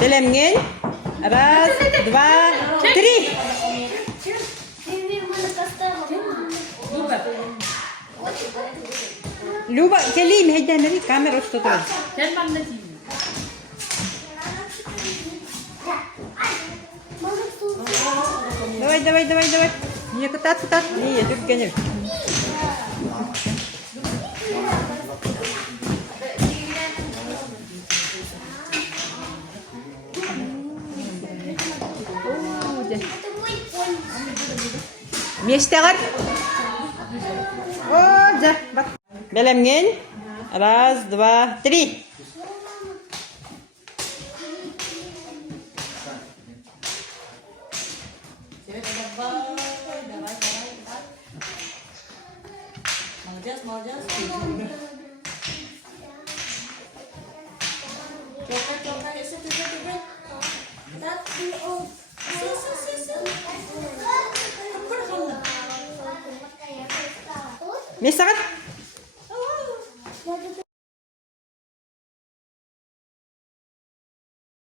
Белемген. Раз, два, три. Люба, келим, хайдан нари камера устотор. Давай. Не кататься. Не, тут гоню. Местегар. О, за, бак. Белемген. Раз, два, три. Молодец. Coba, если ты забыл. Так, Местегар.